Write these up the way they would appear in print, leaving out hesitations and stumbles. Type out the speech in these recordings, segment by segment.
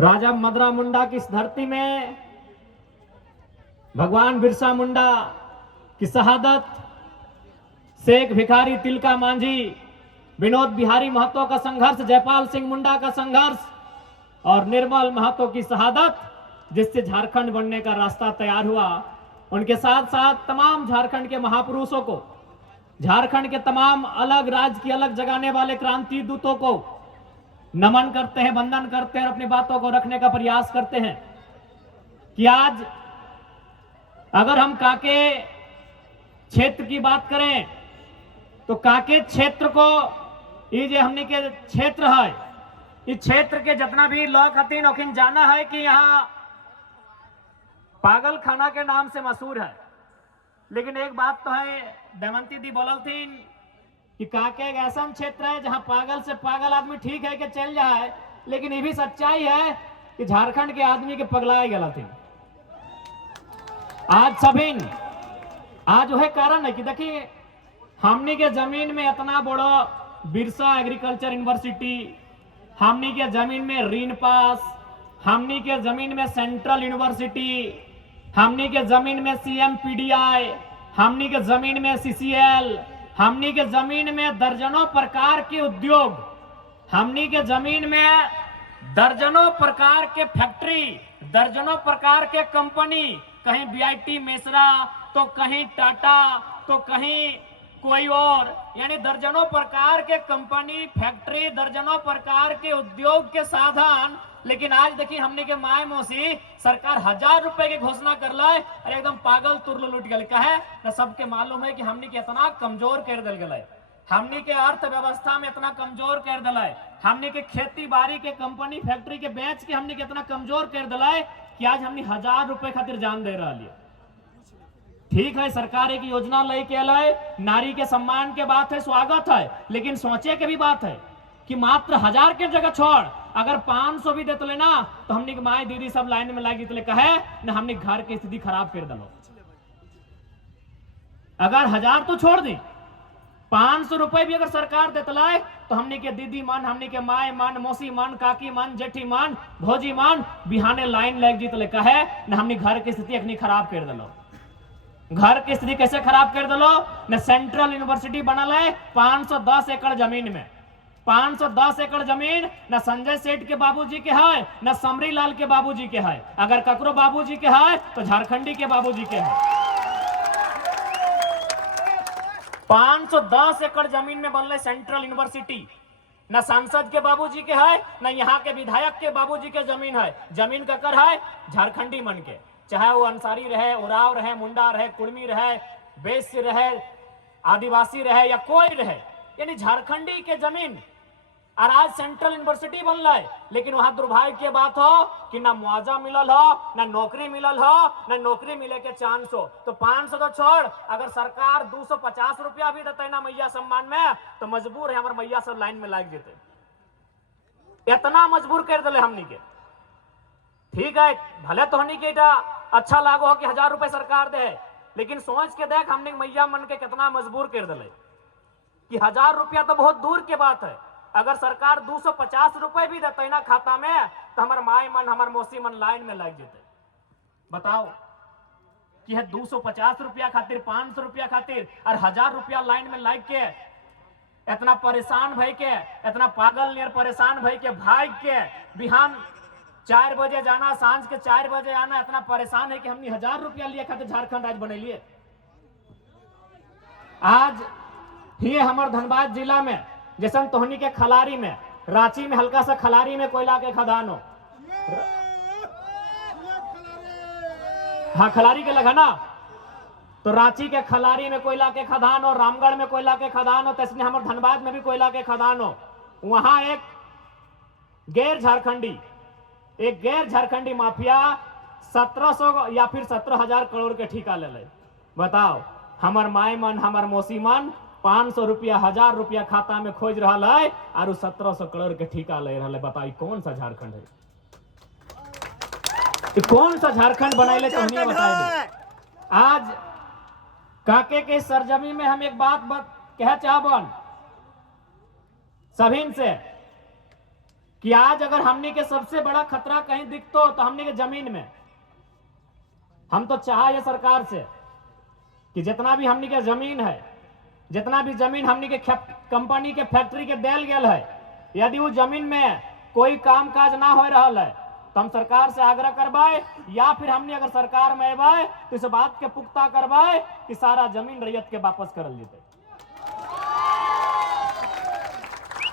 राजा मदरा मुंडा की इस धरती में भगवान बिरसा मुंडा की शहादत, शेख भिखारी तिलका मांझी, विनोद बिहारी महतो का संघर्ष, जयपाल सिंह मुंडा का संघर्ष और निर्मल महतो की शहादत, जिससे झारखंड बनने का रास्ता तैयार हुआ। उनके साथ साथ तमाम झारखंड के महापुरुषों को, झारखंड के तमाम अलग राज्य की अलग जगाने वाले क्रांति दूतों को नमन करते हैं, वंदन करते हैं और अपनी बातों को रखने का प्रयास करते हैं कि आज अगर हम काके क्षेत्र की बात करें तो काके क्षेत्र को, ये जो हमने के क्षेत्र है, इस क्षेत्र के जितना भी लोग हतीन ओखिन जाना है कि यहाँ पागल खाना के नाम से मशहूर है। लेकिन एक बात तो है, दमयंती दी बोलल थी कि काके एक ऐसा क्षेत्र है जहां पागल से पागल आदमी ठीक है कि चल जाए, लेकिन ये भी सच्चाई है कि झारखंड के आदमी के पगलाए गला थी। आज सभी आज वह कारण है कि देखिए हमनी के जमीन में इतना बड़ा बिरसा एग्रीकल्चर यूनिवर्सिटी, हमनी के जमीन में रीन पास, हमनी के जमीन में सेंट्रल यूनिवर्सिटी, हमनी के जमीन में CMPDI, हमनी के जमीन में CCL, हमनी के जमीन में दर्जनों प्रकार के उद्योग, हमनी के जमीन में दर्जनों प्रकार के फैक्ट्री, दर्जनों प्रकार के कंपनी, कहीं BIT मेसरा तो कहीं टाटा तो कहीं कोई और, यानी दर्जनों प्रकार के कंपनी, फैक्ट्री, दर्जनों प्रकार के उद्योग के साधन। लेकिन आज देखिए हमने के माय मौसी सरकार 1000 रुपए की घोषणा कर ला, अरे एकदम पागल तुरलो लुट गल कहे न। सबके मालूम है कि हमने के इतना कमजोर कर दिल गए, हमने के अर्थव्यवस्था में इतना कमजोर कर दिला है, हमने के खेती बाड़ी के कंपनी फैक्ट्री के बेच के हमने के इतना कमजोर कर दिला है कि आज हमने 1000 रुपए खातिर जान दे रहा है। ठीक है, सरकार एक योजना लेके लाए, नारी के सम्मान के बात है, स्वागत है, लेकिन सोचे के भी बात है कि मात्र 1000 के जगह छोड़ अगर 500 भी देते ना तो हमने की माए दीदी सब लाइन में लगी तो कहे ना हमने घर की स्थिति खराब कर दलो। अगर 1000 तो छोड़ दी, 500 रुपए भी अगर सरकार देते लाए तो हमने के दीदी मन, हमने के माए मन, मौसी मन, काकी मन, जेठी मन, भौजी मन बिहाने लाइन लग जी तो कहे ना हमने घर की स्थिति अखनी खराब कर दलो। घर की स्थिति कैसे खराब कर दलो न? सेंट्रल यूनिवर्सिटी बनल है 510 एकड़ जमीन में, 510 एकड़ जमीन न संजय सेठ के बाबूजी के है न समरी लाल के बाबूजी के है। अगर ककरो बाबूजी के है तो झारखंडी के बाबूजी के है। 510 एकड़ जमीन में बनल सेंट्रल यूनिवर्सिटी, न सांसद के बाबूजी के है न यहाँ के विधायक के बाबूजी के जमीन है। जमीन ककर है? झारखंडी मन के, चाहे वो अंसारी रहे, उराव रहे, मुंडा रहे, कुर्मी रहे, वैश्य रहे, आदिवासी रहे या कोई रहे, यानी झारखंडी के जमीन। और आज सेंट्रल यूनिवर्सिटी बनल है, लेकिन वहां दुर्भाग्य की बात हो कि ना मुआवजा मिलल हो, ना नौकरी मिलल हो, ना नौकरी मिले के चांस हो। तो 500 तो छोड़, अगर सरकार 250 रुपया भी देते ना मैया सम्मान में तो मजबूर है हमारे मैया सब लाइन में लग जेते। इतना मजबूर कर दिले हमनी के। ठीक है, भले तो हमनी के अच्छा लागो हो कि 1000 रुपए सरकार दे, लेकिन सोच के देख हमने मैया मन के कितना मजबूर कर दिले कि 1000 रुपया तो बहुत दूर के बात है। अगर सरकार 250 रुपए भी देते ना खाता में तो हमारे माए मन, हमारे मौसी मन लाइन में लग जेते। बताओ कि है 250 रुपया खातिर, 500 रुपया खातिर और 1000 रुपया लाइन में लग के इतना परेशान भई के, इतना पागल नियर परेशान भई के, भाग के बिहान 4 बजे जाना, सांझ के 4 बजे आना, इतना परेशान है कि हमने 1000 रुपया लिए खातिर झारखंड आज बने लिए। आज ही हमारे धनबाद जिला में जैसे तोहनी के खलारी में, रांची में हल्का सा खलारी में कोयला के खदान हो, हाँ खलारी के लगा ना, तो रांची के खलारी में कोयला के खदान हो, रामगढ़ में कोयला के खदान हो, तैसे हमारे धनबाद में भी कोयला के खदान हो। वहां एक गैर झारखंडी माफिया 1700 या फिर 17,000 करोड़ के ठेका ले ले। बताओ, हमार माए मन, हमार मौसी मन 500 रुपया, 1000 रुपया खाता में खोज रहा है और 1700 करोड़ के ठेका ले रहा है। बताइए कौन सा झारखंड है? कौन सा झारखंड बनाए तो हमें बताए। आज काके के सरजमी में हम एक बात कह चाहबन सभी से कि आज अगर हमने के सबसे बड़ा खतरा कहीं दिखतो तो हमने के जमीन में। हम तो चाहे सरकार से कि जितना भी हमने के जमीन है, जितना भी जमीन हमने के कंपनी के फैक्ट्री के देल गेल है, यदि वो जमीन में कोई काम काज ना हो रहा है तो हम सरकार से आग्रह करवाए, या फिर हमने अगर सरकार में अबे तो इस बात के पुख्ता करवाए कि सारा जमीन रैयत के वापस करल जेते।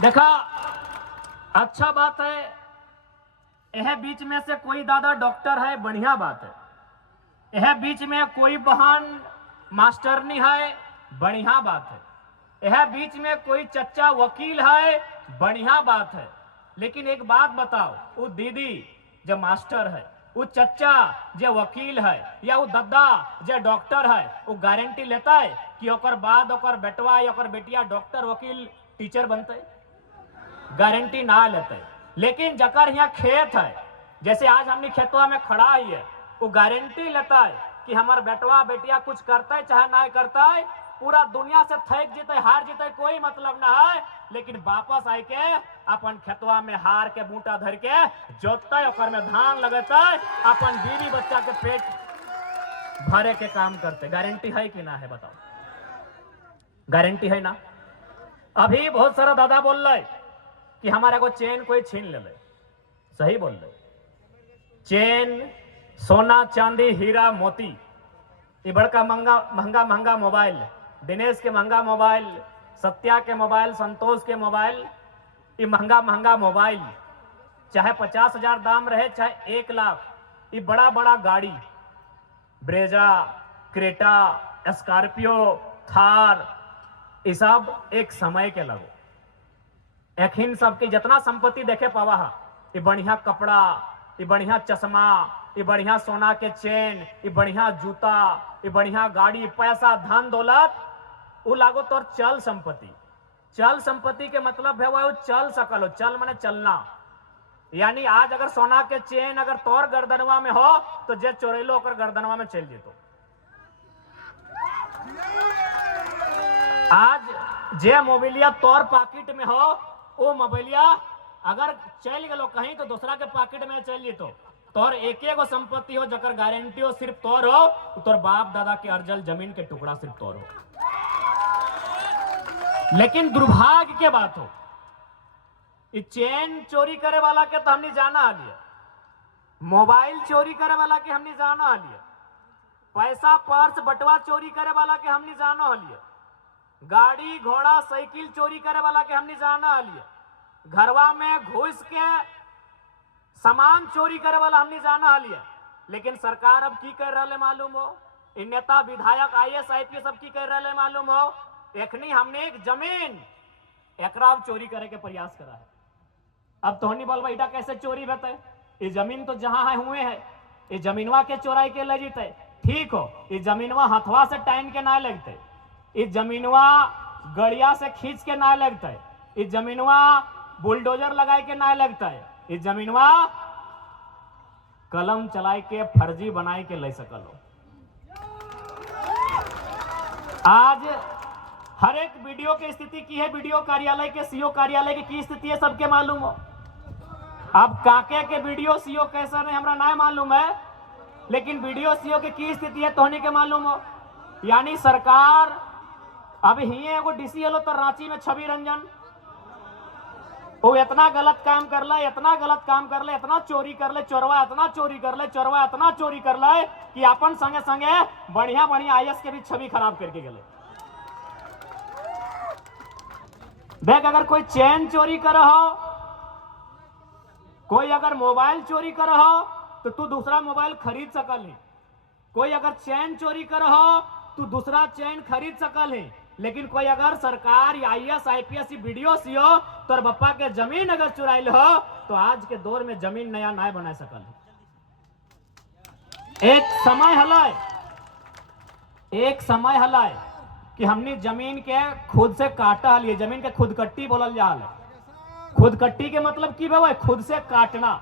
देखा, अच्छा बात है, यह बीच में से कोई दादा डॉक्टर है, बढ़िया बात है। यह बीच में कोई बहन मास्टरनी है, बढ़िया बात है। यह बीच में कोई चच्चा वकील है, बढ़िया बात है। लेकिन एक बात बताओ, वो दीदी जो मास्टर है, वो चच्चा जो वकील है, या वो दद्दा जो डॉक्टर है, वो गारंटी लेता है कि ओकर बाद ओकर बेटवा या ओकर बेटिया डॉक्टर वकील टीचर बनते? गारंटी ना लेते। लेकिन जकर यहाँ खेत है, जैसे आज हमने खेतवा में खड़ा ही है, वो गारंटी लेता है कि हमार बेटवा बेटिया कुछ करता है चाहे ना करता है, पूरा दुनिया से थक जीते हार जीते कोई मतलब ना है, लेकिन वापस आए के अपन खेतवा में हार के बूटा धर के जोतता, ओकर में धान लगता, अपन बीवी बच्चा के पेट भरे के काम करते। गारंटी है कि ना है बताओ? गारंटी है ना? अभी बहुत सारा दादा बोल रहे कि हमारा को चेन कोई छीन ले। सही बोल रहे, चेन, सोना चांदी हीरा मोती, ये बड़का महंगा महंगा मोबाइल, दिनेश के महंगा मोबाइल, सत्या के मोबाइल, संतोष के मोबाइल, ये महंगा महंगा मोबाइल, चाहे 50,000 दाम रहे चाहे 1 लाख, ये बड़ा बड़ा गाड़ी, ब्रेजा, क्रेटा, स्कॉर्पियो, थार, ये सब एक समय के लगो। एखिन सबकी जितना संपत्ति देखे पावा है, ये बढ़िया कपड़ा, ये बढ़िया चश्मा, ये बढ़िया सोना के चेन, ये बढ़िया जूता, ये बढ़िया गाड़ी, पैसा, धन दौलत, वो लागो तोर चल संपत्ति। चल संपत्ति के मतलब है वो चल सकल हो, चल माने चलना। यानी आज अगर सोना के चेन अगर तोर गर्दनवा में हो तो जे चोरेलो ओकर गर्दनवा में चल जेतो। आज जे मोबाइलिया तोर पॉकेट में हो, वो मोबाइलिया अगर चल गलो कहीं तो दूसरा के पॉकेट में चल जेतो। तोर एक एगो संपत्ति हो जकर गारंटी हो सिर्फ तोर हो, तोर बाप दादा के अर्जल जमीन के टुकड़ा सिर्फ तोर हो। लेकिन दुर्भाग्य के बात हो, ये चेन चोरी करे वाला के तो हमने जाना हालिए, मोबाइल चोरी करे वाला के हमने जाना हालिए, पैसा पर्स बटवा चोरी करे वाला के हमने जाना हालिए, गाड़ी घोड़ा साइकिल चोरी करे वाला के हमने जाना हालिए, घरवा में घुस के सामान चोरी करे वाला हमने जाना हालिए। लेकिन सरकार अब की कर रहा है मालूम हो? इन नेता विधायक IAS IPS सब की कर रहा है मालूम हो? एखनी हमने एक जमीन एकरा चोरी करे के प्रयास करा है। अब तोहनी बोल बेटा कैसे चोरी बते? ये जमीन तो जहां है हुए है, ये जमीनवा के चोराई के ले जीते, ठीक हो, ये जमीनवा हथवा से टाइम के ना लगते, ये जमीनवा गड़िया से खींच के ना लगते, ये जमीनवा बुलडोजर लगाए के ना लगता है, ये जमीनवा कलम चलाए के फर्जी बनाए के ले सकलो। आज हर एक वीडियो की स्थिति की है, वीडियो कार्यालय के सीओ कार्यालय की स्थिति है सबके मालूम हो। अब काके के वीडियो सीओ कैसा नहीं हमरा ना मालूम है, लेकिन वीडियो सीओ की स्थिति है तोहनी के मालूम हो। यानी सरकार अब ही एगो डीसी हलो तो रांची में छवि रंजन, वो इतना गलत काम कर ले, इतना गलत काम कर ले, इतना चोरी कर ले, चोरवा इतना चोरी कर ले, चोरवा इतना चोरी कर ले कि अपन संगे संगे बढ़िया बढ़िया IAS के भी छवि खराब करके गए। देख, अगर कोई चेन चोरी कर हो, कोई अगर मोबाइल चोरी कर हो तो तू दूसरा मोबाइल खरीद सकल है, कोई अगर चेन चोरी कर हो तू दूसरा चेन खरीद सकल है। लेकिन कोई अगर सरकार या IAS IPS वीडियो सीओ तोर बप्पा के जमीन अगर चुराइल हो तो आज के दौर में जमीन नया ना बना सकल है। एक समय हलाय कि हमने जमीन के खुद से काटा लिए, जमीन के खुदकट्टी बोलल जा है। खुदकट्टी के मतलब की भाई? खुद से काटना।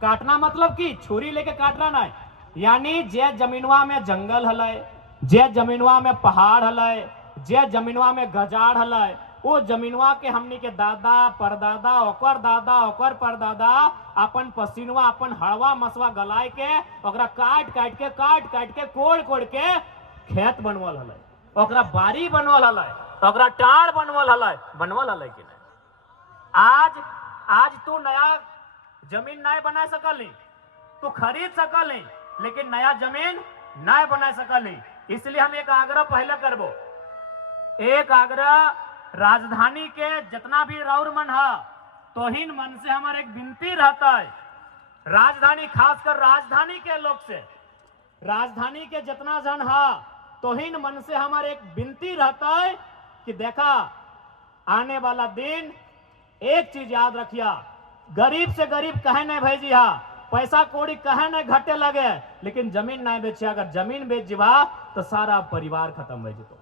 काटना मतलब की छुरी लेके काटना ना, यानी जे जमीनवा में जंगल हलय, जे जमीनवा में पहाड़ हलय, जे जमीनवा में गजाड़ हलय, वो जमीनवा के हमनी के दादा परदादा ओकर दादा ओकर परदादा अपन पसीनवा अपन हड़वा मसवा गलाय के ओकरा काट काट के कोड़ के खेत बनवल हलै, ओकरा बारी बनवल हलै, ओकरा टाड़ बनवल हलै कि नहीं। आज तू नया जमीन नहीं बना सकली, तू खरीद सकली, लेकिन नया जमीन नहीं बना सकली। इसलिए हम एक आग्रह पहले करबो, एक आग्रह राजधानी के जितना भी राउर मन है तोहिन मन से हमारे एक विनती रहता है, राजधानी खासकर राजधानी के लोग से, राजधानी के जितना जन है तोहिन मन से हमारे एक विनती रहता है कि देखा आने वाला दिन एक चीज याद रखिया, गरीब से गरीब कहे नहीं भेजिया, पैसा कौड़ी कहे नहीं घटे लगे, लेकिन जमीन नहीं बेचे। अगर जमीन बेच जीवा तो सारा परिवार खत्म हो जतो।